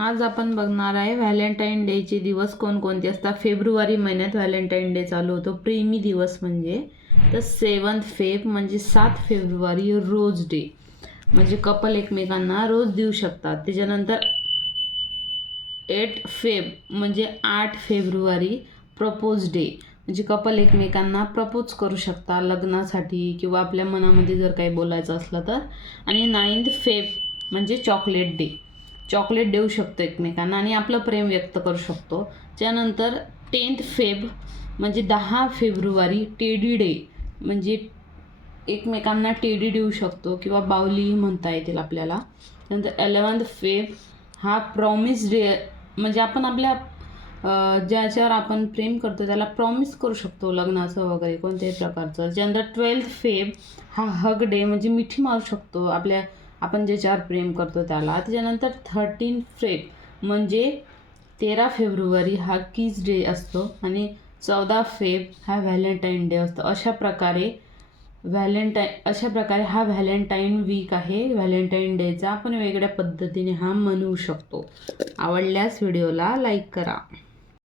आज आपण बघणार आहे व्हॅलेंटाईन डेचे दिवस कोणकोणते असतात? फेब्रुवारी महिन्यात व्हॅलेंटाईन डे चालू होतो. प्रेमी दिवस म्हणजे तर सेवन्थ फेब म्हणजे सात फेब्रुवारी रोज डे. म्हणजे कपल एकमेकांना रोज देऊ शकतात. त्याच्यानंतर एट फेब म्हणजे आठ फेब्रुवारी प्रपोज डे म्हणजे कपल एकमेकांना प्रपोज करू शकता लग्नासाठी किंवा आपल्या मनामध्ये जर काही बोलायचं असलं तर. आणि नाईन्थ फेब म्हणजे चॉकलेट डे चॉकलेट देऊ शकतो एकमेकांना आणि आपलं प्रेम व्यक्त करू शकतो. त्यानंतर टेन्थ फेब म्हणजे दहा फेब्रुवारी टेडी डे म्हणजे एकमेकांना टेडी देऊ शकतो किंवा बावली म्हणता येतील आपल्याला. त्यानंतर एलेवन्थ फेब हा प्रॉमिस डे म्हणजे आपण आपल्या ज्याच्यावर आपण प्रेम करतो त्याला प्रॉमिस करू शकतो लग्नाचं वगैरे कोणत्याही प्रकारचं. त्यानंतर ट्वेल्थ फेब हा हग डे म्हणजे मिठी मारू शकतो आपल्या आपण ज्याच्यावर प्रेम करतो त्याला. त्याच्यानंतर थर्टीन फेब म्हणजे तेरा फेब्रुवारी हा किस डे असतो आणि चौदा फेब हा व्हॅलेंटाईन डे असतो. अशा प्रकारे व्हॅलेंटाईन अशा प्रकारे हा व्हॅलेंटाईन वीक आहे. व्हॅलेंटाईन डेचा आपण वेगळ्या पद्धतीने हा मनवू शकतो. आवडल्यास व्हिडिओला लाईक करा.